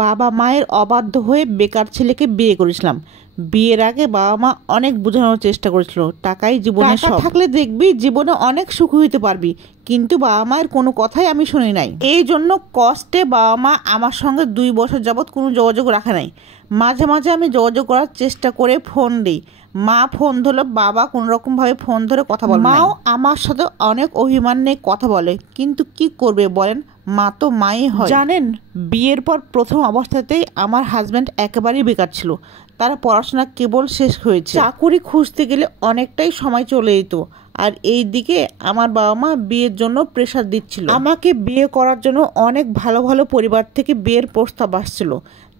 বাবা মায়ের অবাধ্য হয়ে বেকার ছেলেকে বিয়ে করেছিলাম। বিয়ের আগে বাবা মা অনেক বোঝানোর চেষ্টা করেছিল টাকাই জীবনে সব, থাকলে দেখবি জীবনে অনেক সুখী হতে পারবি, কিন্তু বাবা মায়ের কোনো কথাই আমি শুনি নাই। এই জন্য কষ্টে বাবা মা আমার সঙ্গে 2 বছর যাবৎ কোনো যোগাযোগ রাখে নাই। মাঝে মাঝে আমি যোগাযোগ করার চেষ্টা করে ফোন দিই, মা ফোন ধরলে বাবা কোনো রকমভাবে ফোন ধরে কথা বলে। মাও আমার সাথে অনেক অভিমান নিয়ে কথা বলে, কিন্তু কি করবে বলেন, মা তো মাই হয়। জানেন, বিয়ের পর প্রথম অবস্থাতেই আমার হাজব্যান্ড একেবারেই বেকার ছিল। তার পড়াশোনা কেবল শেষ হয়েছে, চাকুরি খুঁজতে গেলে অনেকটাই সময় চলে যেত। আর এই দিকে আমার বাবা মা বিয়ের জন্য প্রেশার দিচ্ছিল। আমাকে বিয়ে করার জন্য অনেক ভালো ভালো পরিবার থেকে বিয়ের প্রস্তাব আসছিল,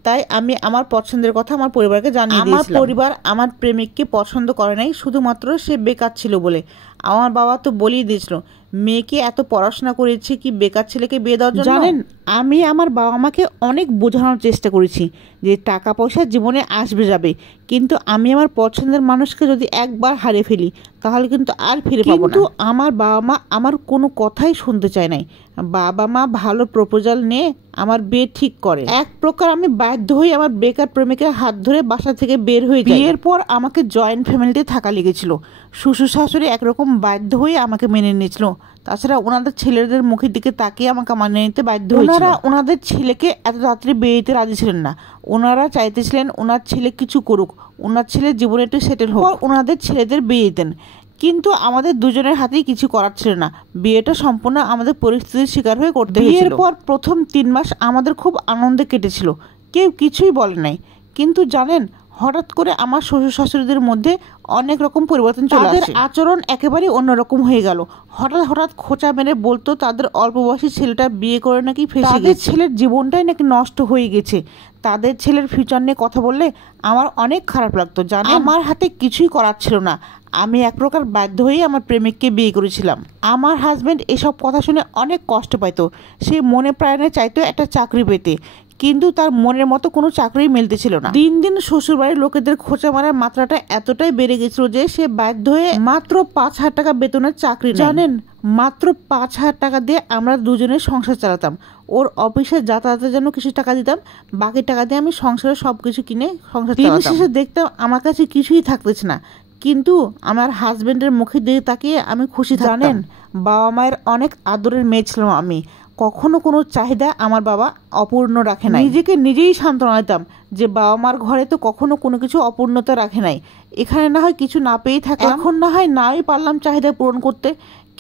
তাই আমি আমার পছন্দের কথা আমার পরিবারকে জানিয়ে দিয়েছিলাম। আমার পরিবার আমার প্রেমিককে পছন্দ করে নাই শুধুমাত্র সে বেকার ছিল বলে। আমার বাবা তো বলেই দিয়েছিল, মেয়েকে এত পড়াশোনা করেছে কি বেকার ছেলেকে বিয়ে দেওয়ার জন্য? জানেন, আমি আমার বাবা মাকে অনেক বোঝানোর চেষ্টা করেছি যে টাকা পয়সা জীবনে আসবে যাবে, কিন্তু আমি আমার পছন্দের মানুষকে যদি একবার হারিয়ে ফেলি তাহলে কিন্তু আর ফিরে পাবো না। কিন্তু আমার বাবা মা আমার কোনো কথাই শুনতে চায় নাই। বাবা মা ভালো প্রপোজাল নিয়ে আমার বিয়ে ঠিক করে। এক প্রকার আমি বাধ্য হয়ে আমার বেকার প্রেমিকের হাত ধরে বাসা থেকে বের হয়ে যাই। বিয়ের পর আমাকে জয়েন্ট ফ্যামিলিতে থাকা লেগেছিল। শ্বশুর শাশুড়ি একরকম বাধ্য হয়ে আমাকে মেনে নিয়েছিল, তাছাড়া ওনাদের ছেলেদের মুখের দিকে তাকিয়ে আমাকে মানিয়ে নিতে বাধ্য হয়েছিল। ওনারা ওনাদের ছেলেকে এত রাত্রে বিয়ে দিতে রাজি ছিলেন না। ওনারা চাইতেছিলেন ওনার ছেলে কিছু করুক, ওনার ছেলে জীবনে একটু সেটেল হোক, ওনাদের ছেলেদের বিয়ে দিতেন। কিন্তু আমাদের দুজনের হাতেই কিছু করার ছিল না, বিয়েটা সম্পূর্ণ আমাদের পরিস্থিতির শিকার হয়ে করতে হয়েছিল। বিয়ের পর প্রথম 3 মাস আমাদের খুব আনন্দে কেটেছিল, কেউ কিছুই বলে নাই। কিন্তু জানেন, হঠাৎ করে আমার শ্বশুর শাশুড়িদের মধ্যে অনেক রকম পরিবর্তন চলে আসে। তাদের আচরণ একেবারে অন্যরকম হয়ে গেল। হঠাৎ হঠাৎ খোঁচা মেরে বলতো তাদের অল্প বয়সী ছেলেটা বিয়ে করে নাকি ফেঁসে গেছে, ছেলের জীবনটাই নাকি নষ্ট হয়ে গেছে। তাদের ছেলের ফিউচার নিয়ে কথা বললে আমার অনেক খারাপ লাগতো। জানেন, আমার হাতে কিছুই করার ছিল না। আমি এক প্রকার বাধ্য হয়ে আমার প্রেমিককে বিয়ে করেছিলাম। আমার হাজব্যান্ড এসব কথা শুনে অনেক কষ্ট পাইতো। সে মনে প্রাণে চাইতো একটা চাকরি পেতে, কিন্তু তার মনের মতো কোনো চাকরি মিলতেছিল না। দিন দিন শ্বশুরবাড়ির লোকেদের খোঁচা মারার মাত্রাটা এতটাই বেড়ে গেছিল যে সে বাধ্য হয়ে মাত্র 5,000 টাকা বেতনের চাকরি। জানেন, মাত্র 5,000 টাকা দিয়ে আমরা দুজনে সংসার চালাতাম। ওর অফিসে যাতায়াতের জন্য কিছু টাকা দিতাম, বাকি টাকা দিয়ে আমি সংসারে সবকিছু কিনে সংসার চালাতাম। দিন শেষে দেখতাম আমার কাছে কিছুই থাকতেছে না, কিন্তু আমার হাজবেন্ডের মুখে দিয়ে তাকিয়ে আমি খুশি। জানেন, বাবা মায়ের অনেক আদরের মেয়ে ছিলাম আমি। কখনো কোনো চাহিদা আমার বাবা অপূর্ণ রাখে নাই। নিজেকে নিজেই সান্ত্বনা দিতাম যে বাবা মার ঘরে তো কখনো কোনো কিছু অপূর্ণতা রাখে নাই। এখানে না হয় কিছু না পেয়েই থাকলাম, এখন না হয় নাই পারলাম চাহিদা পূরণ করতে,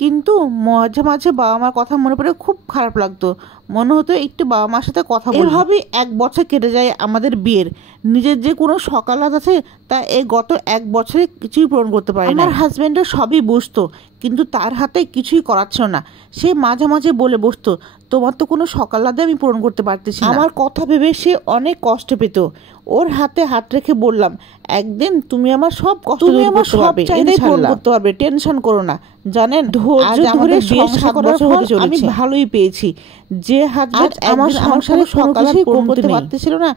কিন্তু মাঝে মাঝে বাবা মার কথা মনে পড়ে খুব খারাপ লাগতো। মনে হতো একটু বাবা মার সাথে কথা বলি। এভাবেই 1 বছর কেটে যায় আমাদের বিয়ের। নিজের যে কোনো সকালাত আছে তা এই গত 1 বছরে কিছুই পূরণ করতে পারি না। আমার হাজব্যান্ডও সবই বুঝতো, কিন্তু তার হাতে কিছুই করার ছিল না। সে মাঝে মাঝে বলে বসতো, তোমার তো কোনো সকালাতে আমি পূরণ করতে পারতেছি না। আমার কথা ভেবে সে অনেক কষ্ট পেত। ওর হাতে হাত রেখে বললাম, একদিন তুমি আমার সব কষ্ট দূর করতে পারবে, চাইলেই পূরণ করতে পারবে, টেনশন করো না। জানেন, ধৈর্য ধরে 7 বছর হতে চলেছে, আমি ভালোই পেয়েছি। যে হাজব্যান্ড আমার সংসারে সকালে পূরণ করতে পারতেছিল না,